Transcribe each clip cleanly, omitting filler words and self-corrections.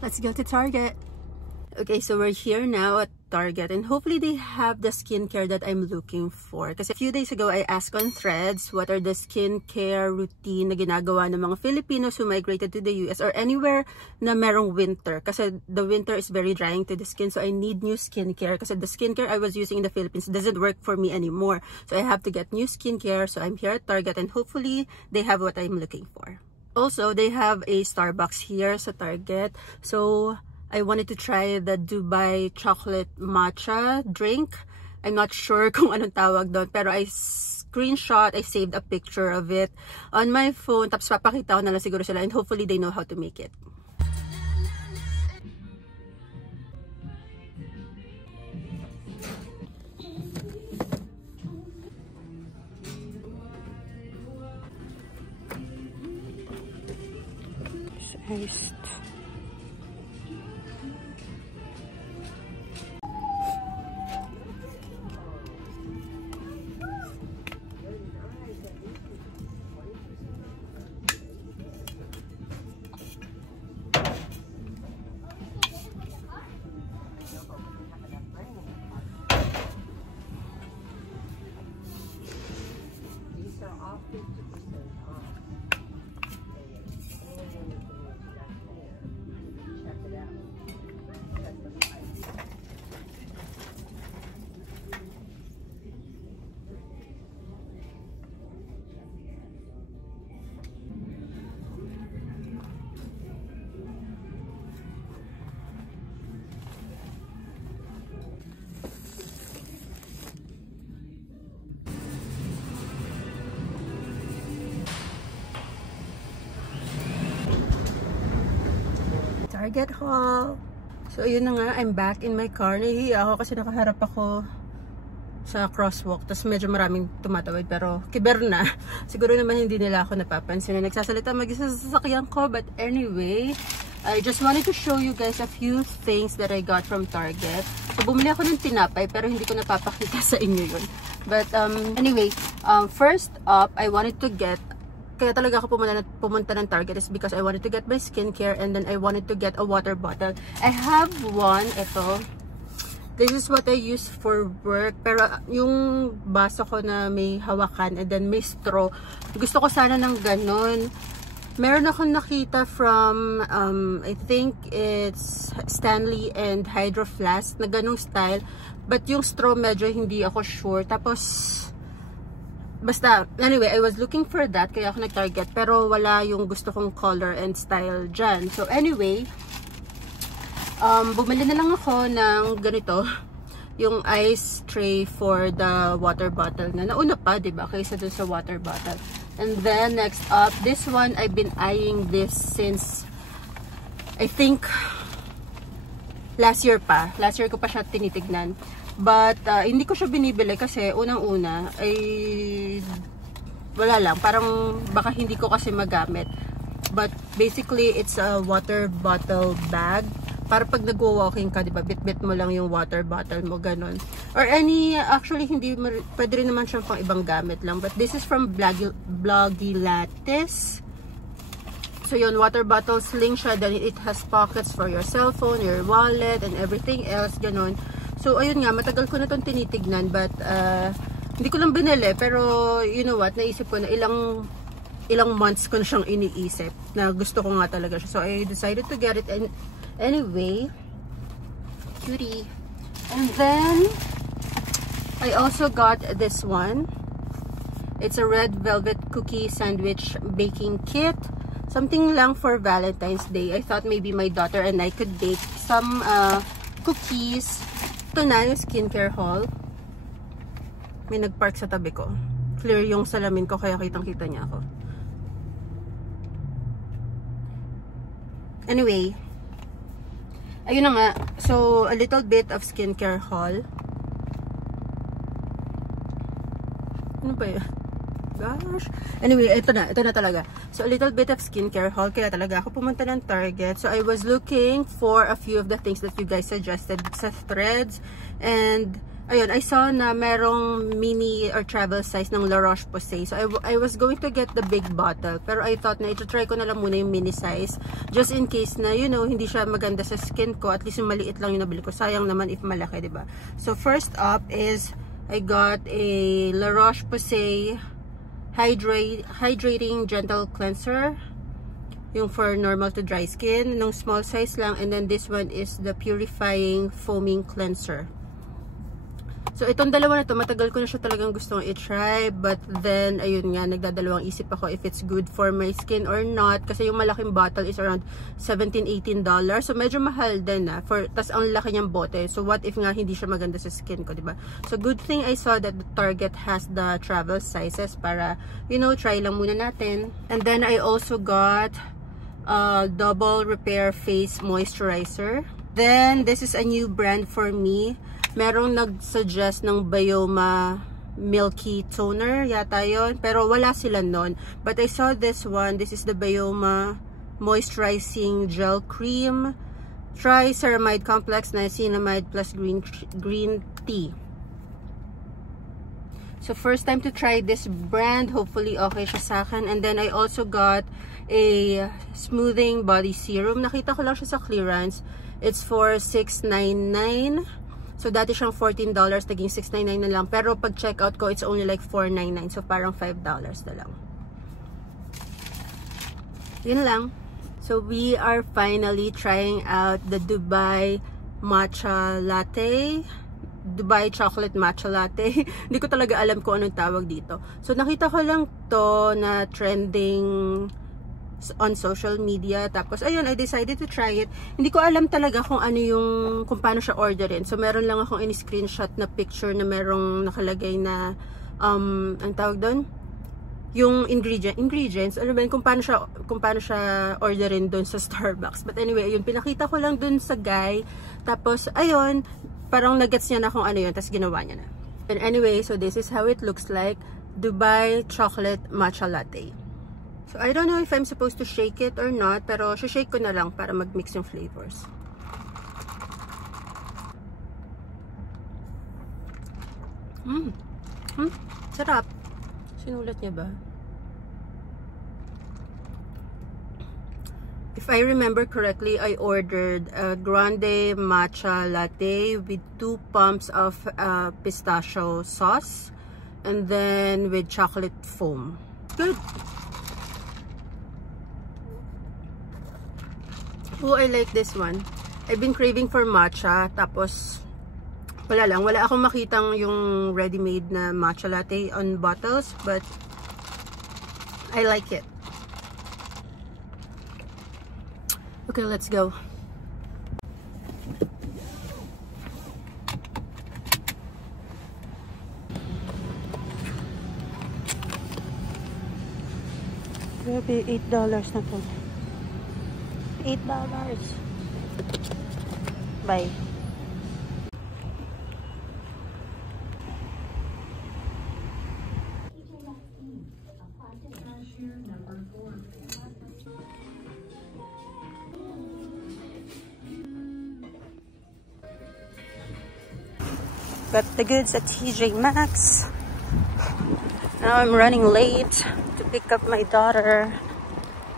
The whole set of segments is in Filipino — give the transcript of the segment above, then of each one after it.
Let's go to Target. Okay, so we're here now at Target and hopefully they have the skincare that I'm looking for. Kasi a few days ago, I asked on Threads what are the skincare routine na ginagawa ng mga Filipinos who migrated to the US or anywhere na merong winter. Kasi the winter is very drying to the skin, so I need new skincare. Kasi the skincare I was using in the Philippines doesn't work for me anymore. So I have to get new skincare. So I'm here at Target and hopefully they have what I'm looking for. Also, they have a Starbucks here sa Target. So I wanted to try the Dubai chocolate matcha drink. I'm not sure kung anong tawag doon, pero I saved a picture of it on my phone. Tapos papakita ko na lang siguro sila and hopefully they know how to make it. Nice. Target haul. So, yun na nga. I'm back in my car. Nahihiya ako kasi nakaharap ako sa crosswalk. Tapos medyo maraming tumatawid. Pero, kiber na. Siguro naman hindi nila ako napapansin na nagsasalita mag-isa sa sasakyan ko. But anyway, I just wanted to show you guys a few things that I got from Target. So, bumili ako ng tinapay pero hindi ko napapakita sa inyo yun. But anyway, first up, I wanted to get kaya talaga ako pumunta ng Target is because I wanted to get my skincare and then I wanted to get a water bottle. I have one, ito. This is what I use for work. Pero yung baso ko na may hawakan and then may straw. Gusto ko sana ng ganun. Meron akong nakita from, I think it's Stanley and Hydro Flask na ganung style. But yung straw medyo hindi ako sure. Tapos basta, anyway, I was looking for that, kaya ako nag-Target, pero wala yung gusto kong color and style dyan. So, anyway, bumili na lang ako ng ganito, yung ice tray for the water bottle na nauna pa, diba, kaysa dun sa water bottle. And then, next up, this one, I've been eyeing this since, I think, last year pa. Last year ko pa siya tinitignan. But, hindi ko siya binibili kasi unang-una ay wala lang. Parang baka hindi ko kasi magamit. But, basically, it's a water bottle bag. Para pag nag-walking ka, diba, bit-bit mo lang yung water bottle mo, ganun. Or any, actually, hindi, pwede rin naman siyang pang ibang gamit lang. But, this is from Blogilates. So, yun, water bottle sling siya. Then, it has pockets for your cellphone, your wallet, and everything else, ganun. So, ayun nga, matagal ko na itong tinitignan, but hindi ko lang binili, pero you know what, naisip ko na ilang months ko na siyang iniisip na gusto ko nga talaga siya. So, I decided to get it anyway. Cutie. And then, I also got this one. It's a red velvet cookie sandwich baking kit. Something lang for Valentine's Day. I thought maybe my daughter and I could bake some cookies. Ito na yung skincare haul. May nagpark sa tabi ko. Clear yung salamin ko kaya kitang-kita niya ako. Anyway, ayun na nga. So, a little bit of skincare haul. Ano ba yun? Gosh. Anyway, ito na talaga. So, a little bit of skincare haul. Kaya talaga ako pumunta ng Target. So, I was looking for a few of the things that you guys suggested sa Threads. And ayun, I saw na merong mini or travel size ng La Roche-Posay. So, I was going to get the big bottle. Pero I thought na ito-try ko na lang muna yung mini size. Just in case na, you know, hindi siya maganda sa skin ko. At least yung maliit lang yung nabili ko. Sayang naman if malaki, diba? So, first up is, I got a La Roche-Posay Hydrating Gentle Cleanser. Yung for normal to dry skin. Nung small size lang. And then this one is the Purifying Foaming Cleanser. So, itong dalawa na to, matagal ko na siya talagang gustong i-try. But then, ayun nga, nagdadalawang isip ako if it's good for my skin or not. Kasi yung malaking bottle is around $17-18. So, medyo mahal din na. Tas ang laki niyang bote. So, what if nga hindi siya maganda sa skin ko, diba? So, good thing I saw that the Target has the travel sizes para, you know, try lang muna natin. And then, I also got Double Repair Face Moisturizer. Then, this is a new brand for me. Merong nag-suggest ng Bioma Milky Toner, yata yun. Pero wala sila nun. But I saw this one. This is the Bioma Moisturizing Gel Cream. Triceramide Complex, Niacinamide plus green tea. So, first time to try this brand. Hopefully, okay siya sa akin. And then, I also got a Smoothing Body Serum. Nakita ko lang siya sa clearance. It's for $6.99. So, dati siyang $14, naging $6.99 na lang. Pero, pag checkout ko, it's only like $4.99. So, parang $5 na lang. Yun lang. So, we are finally trying out the Dubai Matcha Latte. Dubai Chocolate Matcha Latte. Hindi ko talaga alam kung anong tawag dito. So, nakita ko lang to na trending on social media. Tapos, ayun, I decided to try it. Hindi ko alam talaga kung ano kung paano siya orderin. So, meron lang akong in-screenshot na picture na merong nakalagay na, ang tawag doon? Yung ingredients. Ano ba yun? Kung paano siya orderin doon sa Starbucks. But anyway, ayun, pinakita ko lang doon sa guy. Tapos, ayun, parang nagets niya na kung ano yun. Tapos, ginawa niya na. And anyway, so this is how it looks like. Dubai Chocolate Matcha Latte. So, I don't know if I'm supposed to shake it or not, pero shake ko na lang para mag-mix yung flavors. Sarap. Sinulat niya ba? If I remember correctly, I ordered a grande matcha latte with 2 pumps of pistachio sauce and then with chocolate foam. Good. Oh, I like this one. I've been craving for matcha. Tapos, wala akong makitang yung ready-made na matcha latte on bottles. But, I like it. Okay, let's go. Grabe, $8 na po. $8. Bye. Got the goods at TJ Maxx. Now I'm running late to pick up my daughter.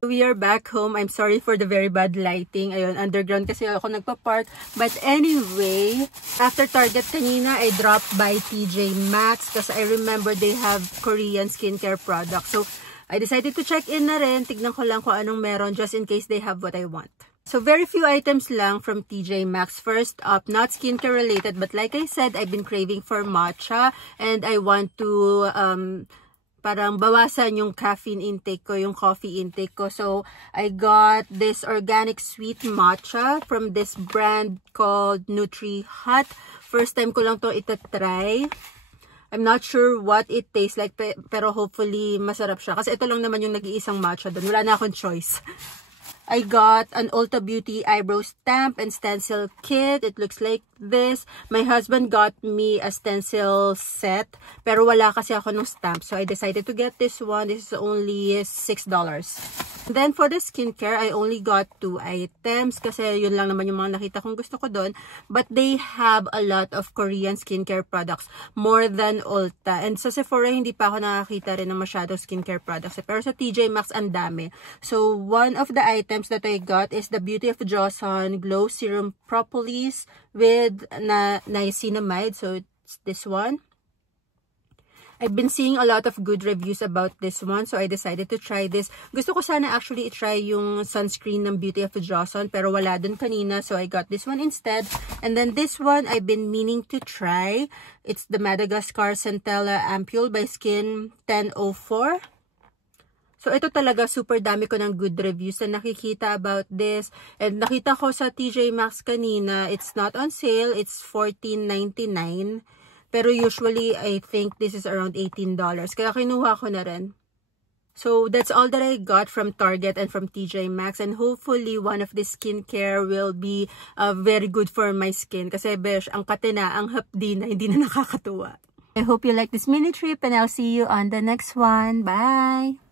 We are back home. I'm sorry for the very bad lighting. Ayun, underground kasi ako nagpa-park. But anyway, after Target kanina, I dropped by TJ Maxx kasi I remember they have Korean skincare products. So, I decided to check in na rin. Tignan ko lang kung anong meron just in case they have what I want. So, very few items lang from TJ Maxx. First up, not skincare related, but like I said, I've been craving for matcha and I want to parang bawasan yung caffeine intake ko, yung coffee intake ko. So, I got this organic sweet matcha from this brand called Nutri Hot. First time ko lang to itatry. I'm not sure what it tastes like, pero hopefully masarap siya. Kasi ito lang naman yung nag-iisang matcha doon. Wala na akong choice. I got an Ulta Beauty eyebrow stamp and stencil kit. It looks like this. My husband got me a stencil set, pero wala kasi ako ng stamp. So I decided to get this one. This is only $6. Then for the skincare, I only got 2 items kasi yun lang naman yung mga nakita kong gusto ko doon. But they have a lot of Korean skincare products, more than Ulta. And sa Sephora, hindi pa ako nakakita rin ng masyadong skincare products. Pero sa TJ Maxx, ang dami. So one of the items that I got is the Beauty of Joseon Glow Serum Propolis with niacinamide. So it's this one. I've been seeing a lot of good reviews about this one, so I decided to try this. Gusto ko sana actually i-try yung sunscreen ng Beauty of Joseon, pero wala dun kanina, so I got this one instead. And then this one, I've been meaning to try. It's the Madagascar Centella Ampule by Skin 1004. So, ito talaga, super dami ko ng good reviews na nakikita about this. And nakita ko sa TJ Maxx kanina, it's not on sale, it's $14.99. Pero usually, I think this is around $18. Kaya kinuha ko na rin. So, that's all that I got from Target and from TJ Maxx. And hopefully, one of this skincare will be very good for my skin. Kasi, besh, ang kate na, ang hapdi na, hindi na nakakatuwa. I hope you like this mini trip and I'll see you on the next one. Bye!